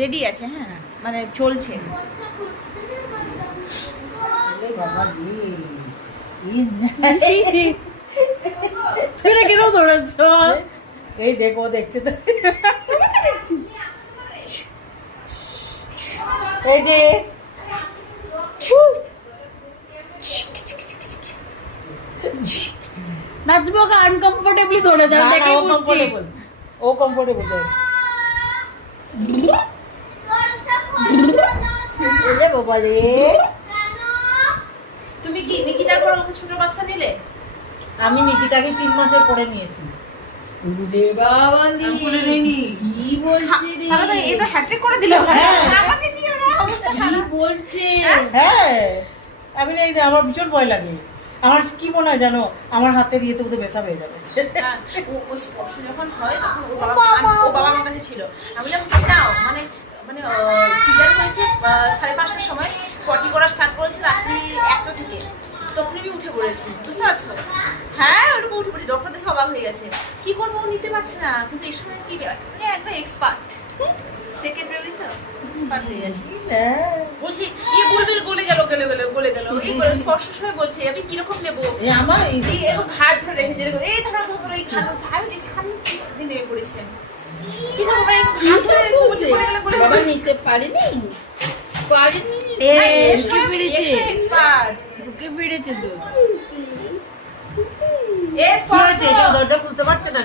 Ready আছে, হ্যাঁ মানে চলছে। তুই কেন দৌড়াচ্ছ? এই দেখো, দেখছে তো, এই যে না তুমি ওকে আনকমফোর্টেবলি দৌড়ে যাও, দেখে বুঝছি। কমফোর্টেবল, ও কমফোর্টেবল দেখ। এই যে বাবা রে, তুমি কি নিকিতার পর ওকে ছোট বাচ্চা নিলে? আমি নিকিতাকে 3 মাসের পরে নিয়েছি। রে বাবালি, আমি বলে নিইনি। কি বলছে রে? তাহলে তো এই তো হ্যাট্রিক করে দিল। হ্যাঁ। আমাকে নিয়ে আমার অবস্থা কি খারাপ। বলছে? হ্যাঁ, আমি নেই না, আমার ভীষণ ভয় লাগে। আমার কি মনে হয় জানো, আমার হাতের ইয়েতে বোধহয় ব্যথা হয়ে যাবে। হ্যাঁ, ও স্পর্শ যখন হয় তখন ও বাবা আমার কাছে ছিল। আমি বললাম কি নাও, মানে মানে সিজার হয়েছে 5:30টার সময়, পটি করা স্টার্ট করেছে রাত্রি 1টা থেকে। তখন আমি উঠে পড়েছি, বুঝতে পারছো? হ্যাঁ, ওরকম উঠে পড়ি। ডক্টর দেখে অবাক হয়ে গেছে, কি করবো, ও নিতে পারছে না। কিন্তু এই সময় কি একদম এক্সপার্ট, সেকেন্ড বেবি তো এক্সপার্ট হয়ে গেছে। হ্যাঁ, বলছি বলবে গলে গেল এই করে স্পর্শ সময় বলছে আমি কিরকম নেবো। এই আমার এই এরকম ঘাট ধরে রেখেছে, এরকম এই ধরো এই ঘাট নেমে পড়েছিলাম। কি করবো ভাই, ঘাট ধরে এরকম বলছে, গলে বাবা গেল। নিতে পারিনি, পারিনি। বুকে পেরেছে, এক্সপার্ট বুকে পেরেছে তো। এ কি হয়েছে? স্পর্শ দরজা খুলতে পারছে না।